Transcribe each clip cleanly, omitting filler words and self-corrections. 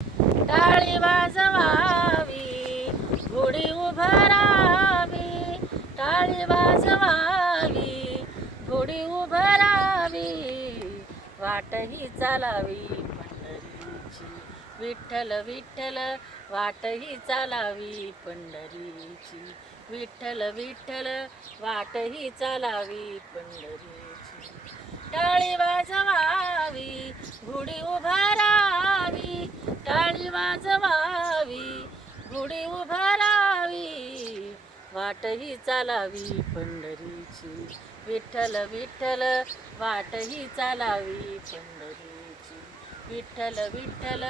टाळी वाजवावी, घोडी उभारावी, टाळी वाजवावी, घोडी उभारावी, वाटही चालावी पंढरीची. विठ्ठल विठ्ठल वाटही चालावी पंढरीची. विठ्ठल विठ्ठल वाटही चालावी पंढरीची. टाळी वाजवावी, घोडी उभारावी, टाळी वाजवावी, घोडी उभारावी, वाटही चालावी पंढरीची. विठ्ठल विठ्ठल वाटही चालावी पंढरीची. विठ्ठल विठ्ठल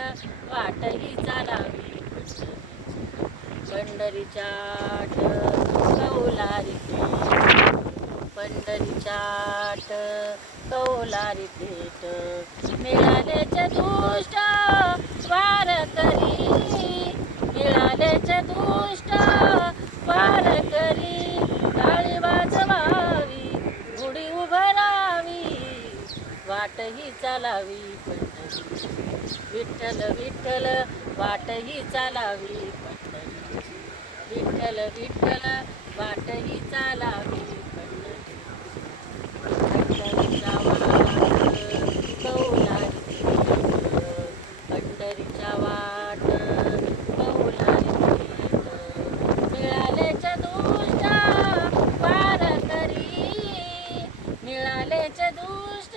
वाटही चालावी पंढरीची. पंढरीच्या कौलारी पंढरीच्या कौलारी भेट, मिळालेचे दुष्ट वारकरी, मिळालेचे दुष्ट वारकरी. टाळी वाजवावी, घोडी उभारावी, वाटही चालावी पंढरीची. विठ्ठल विठ्ठल वाटही चालावी पंढरीची. विठ्ठल विठ्ठल वाटही चालावी पंढरीची. पंढरीच्या वाट कौलारी भेट, पंढरीच्या वाट कौलारी भेट, मिळालेचे दुष्ट वारकरी, मिळालेचे दुष्ट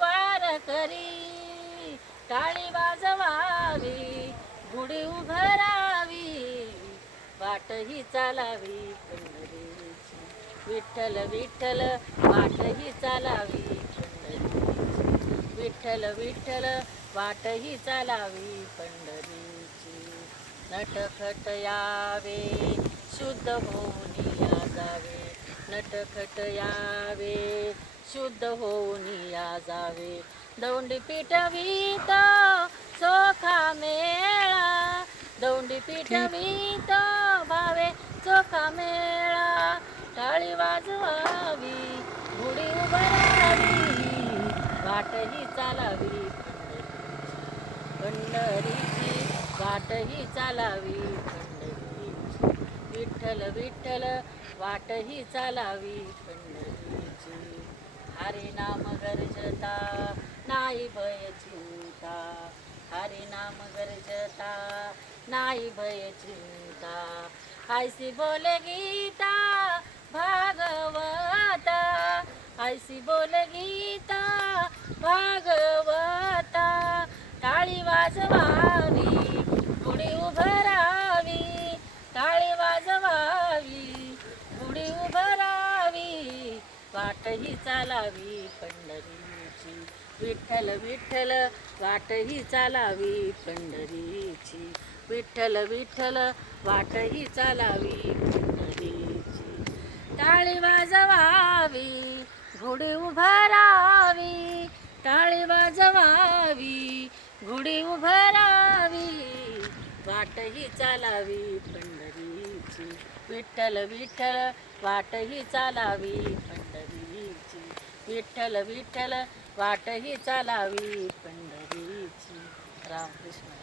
वारकरी. टाळी वाजवावी, घोडी उभारावी, वाटही चालावी पंढरीची. विठ्ठल विठ्ठल वाटही चालावी पंढरीची. विठ्ठल विठ्ठल वाटही चालावी पंढरीची. नटखट यावे, शुद्ध होऊन या जावे, नटखट यावे, शुद्ध होऊन या जावे. दौंडी पिटवीत चोखा मेळा, दौंडी पिटवीत भावे चोखा मेळा. टाळी वाजवावी, घोडी उभारावी, वाटही चालावी पंढरीची. पंढरीची वाटही चालावी पंढरीची. विठ्ठल विठ्ठल वाटही चालावी पंढरीची. हरी नाम गर्जता नाही भय चिंता, हरी नाम गर्जता नाही भय चिंता. ऐसी बोले गीता भागवता, ऐसी बोले गीता भागवता. टाळी वाजवावी, घोडी उभारावी, टाळी वाजवावी, घोडी उभारावी, वाटही चालावी पंढरीची. विठ्ठल विठ्ठल वाटही चालावी पंढरीची. विठ्ठल विठ्ठल वाटही चालावी पंढरीची. टाळी वाजवावी, घोडी उभारावी, टाळी वाजवावी, घोडी उभारावी, वाटही चालावी पंढरीची. विठ्ठल विठ्ठल वाटही चालावी पंढरीची. विठ्ठल विठ्ठल वाटही चालावी पंढरीची. रामकृष्ण.